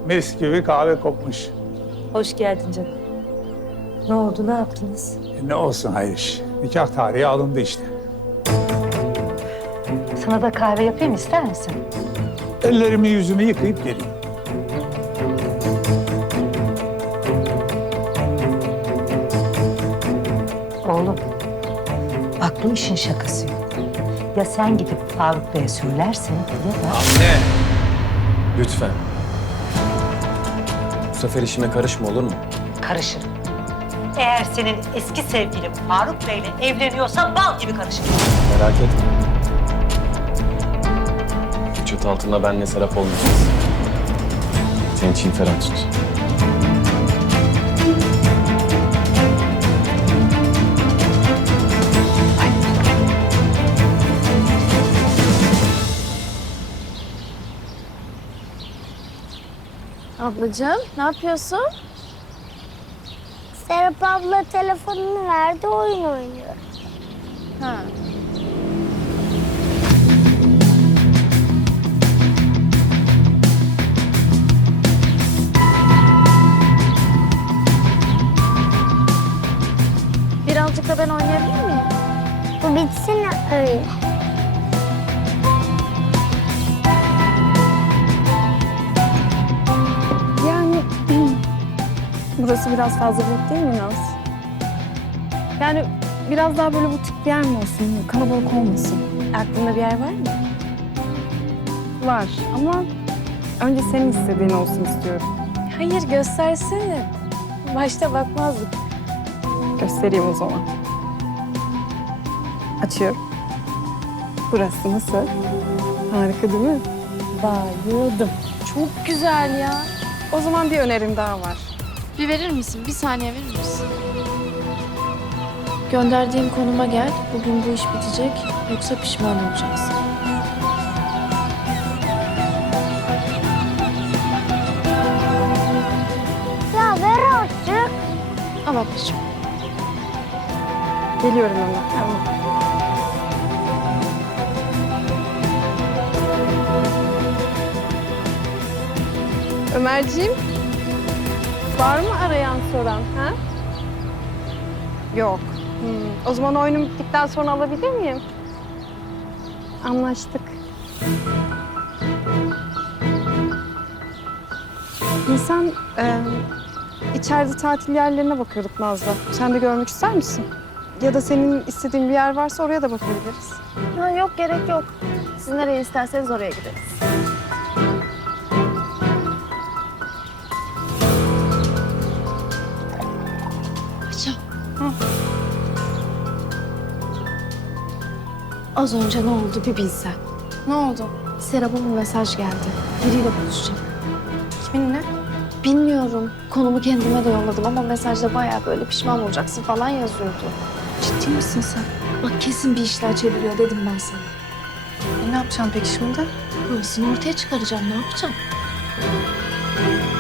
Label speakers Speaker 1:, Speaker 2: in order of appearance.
Speaker 1: Mis gibi kahve kopmuş.
Speaker 2: Hoş geldin canım. Ne oldu, ne yaptınız?
Speaker 1: Ne olsun hayır. Nikah tarihi alındı işte.
Speaker 2: Sana da kahve yapayım ister misin?
Speaker 1: Ellerimi yüzümü yıkayıp geleyim.
Speaker 2: Oğlum, bak bu işin şakası yok. Ya sen gidip Faruk Bey'e söylersin ya da...
Speaker 3: Anne! Lütfen. Bu sefer işime karışma olur mu?
Speaker 2: Karışırım. Eğer senin eski sevgilin Faruk Bey'le evleniyorsa bal gibi karışırım.
Speaker 3: Merak etme. Bu çatı altında benle Serap olmayacağız. Senin için ferah tut.
Speaker 4: Ablacığım, ne yapıyorsun?
Speaker 5: Serap abla telefonunu verdi, oyun oynuyor.
Speaker 4: Ha. Birazcık da ben oynayabilir miyim?
Speaker 5: Bu bitsin öyle.
Speaker 4: Yani burası biraz fazla büyük değil mi Naz? Yani biraz daha böyle butik bir yer mi olsun? Kalabalık olmasın. Aklında bir yer var mı? Var ama önce senin istediğin olsun istiyorum. Hayır göstersene. Başta bakmazdık. Göstereyim o zaman. Açıyorum. Burası nasıl? Harika değil mi? Bayıldım. Çok güzel ya. O zaman bir önerim daha var.
Speaker 6: Bir verir misin? Bir saniye verir misin? Gönderdiğim konuma gel. Bugün bu iş bitecek. Yoksa pişman olacaksın.
Speaker 5: Ya ver artık.
Speaker 6: Al ablacığım.
Speaker 4: Geliyorum hemen. Tamam. Ömerciğim, var mı arayan soran? Ha? Yok. O zaman oyunum bittikten sonra alabilir miyim? Anlaştık. Nisan, içeride tatil yerlerine bakıyorduk Nazlı. Sen de görmek ister misin? Ya da senin istediğin bir yer varsa oraya da bakabiliriz.
Speaker 6: Ha, yok gerek yok. Siz nereye isterseniz oraya gideriz. Hocam. Az önce ne oldu bir bilsen.
Speaker 4: Ne oldu?
Speaker 6: Serap'a bir mesaj geldi. Biriyle buluşacağım.
Speaker 4: Kiminle?
Speaker 6: Bilmiyorum. Konumu kendime de yolladım ama mesajda bayağı böyle pişman olacaksın falan yazıyordu.
Speaker 4: Ciddi misin sen?
Speaker 6: Bak kesin bir işler çeviriyor dedim ben sana.
Speaker 4: Ne yapacağım peki şimdi?
Speaker 6: Burasını ortaya çıkaracağım. Ne yapacağım?